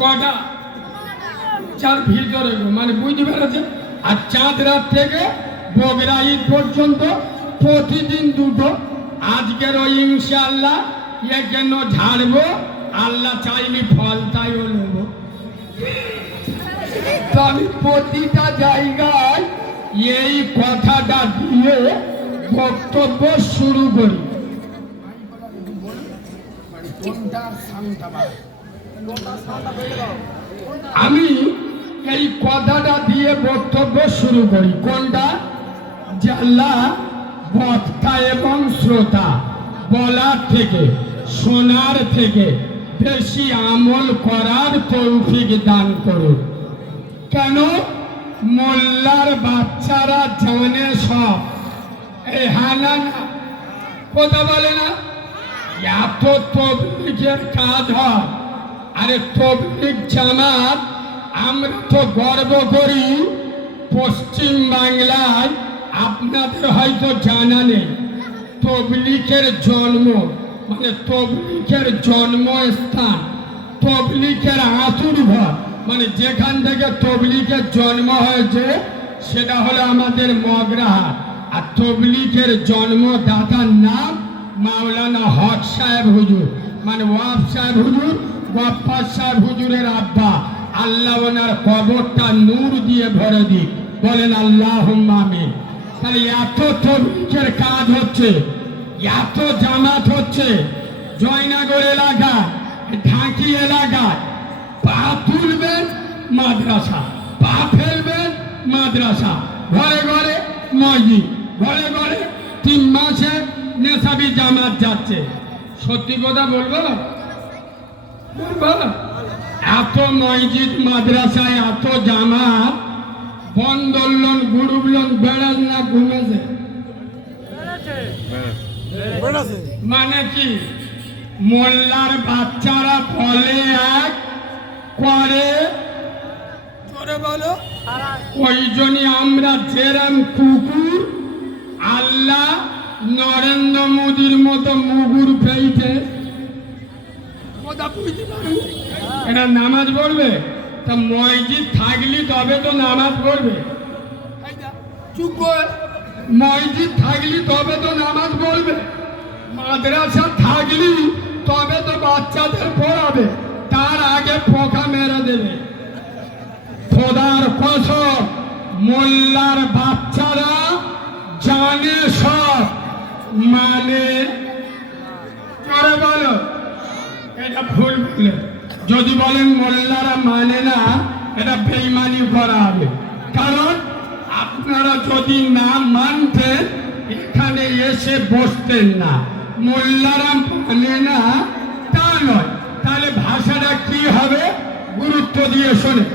কটা? চার ভিতরে মানে বুঝতে পেরেছে। আর চাঁদ রাত থেকে বগরা ঈদ পর্যন্ত প্রতিদিন দুটো। আজকের ওই ইনশাআল্লাহ কেন ঝাড়বো, আল্লাহ চাইলে ফলটাইও নেব। তো আমি প্রতিটা জায়গায় এই কথাটা দিয়ে বক্তব্য শুরু করি। আমি এই কথাটা দিয়ে বক্তব্য শুরু করি। কোনটা? যে আল্লাহ বক্তা এবং শ্রোতা বলার থেকে শোনার থেকে বেশি আমল করার তৌফিক দান করুন। কেন? মোল্লার বাচ্চারা জানে সব। এই হানা কথা বলে না, এত তবলিগের কাজ হয়। আরে তবলিগ জামাত আমরা তো গর্ব করি। পশ্চিম বাংলায় আপনাদের হয়তো জানা নেই, তবলিগের জন্ম মানে তবলিগের জন্মস্থান, তবলিগের আতুরঘর মানে যেখান থেকে তবলিগের জন্ম হয়েছে সেটা হলো আমাদের মগরাহাট। আর তবলিগের জন্মদাতার নাম মাওলানা হক সাহেব হুজুর, মানে ওয়াব সাহেব হুজুর, ওয়াফার সাহেব হুজুরের আব্বা। আল্লাহ ওনার কবরটা নূর দিয়ে ভরে দিক, বলেন আল্লাহুম্মা আমিন। তাহলে এত তবলিগের কাজ হচ্ছে, এত জামাত হচ্ছে জয়নগর এলাকায়, ঢাকি এলাকায়। পা তুলবেন মাদ্রাসা, পা ফেলবেন মাদ্রাসা, ঘরে ঘরে মসজিদ, ঘরে ঘরে 3 মাসে নেশাবি জামাত যাচ্ছে। সত্যি কথা বলবো, এত মসজিদ মাদ্রাসায় এত জামাত, বন্দোলন গুরুবলন বেড়াল না ঘুমেছে? মানে কি? মোল্লার বাচ্চারা বলে এক, করে বলো। ওই জন্যই আমরা যেরাম কুকুর, আল্লাহ নরেন্দ্র মোদীর মতো মুগুর পেয়েছে। এটা নামাজ পড়বে, তা মসজিদ থাকলি তবে তো নামাজ পড়বে। চুপ, মসজিদ থাকলি তবে তো নামাজ পড়বে, মাদ্রাসা থাকলি তবে তো বাচ্চাদের পড়াবে, তার আগে পোকা মেরে দেবে। খোদার কসম, মোল্লার বাচ্চারা জানে সব, মানে বলো এটা ভুল বলে। যদি বলেন মোল্লারা মানে না, এটা বেঈমানি করা হবে। কারণ আপনারা যদি না মানতেন এখানে এসে বসতেন না। মোল্লারা মানে না তা নয়, তাহলে ভাষাটা কি হবে? গুরুত্ব দিয়ে শোনে।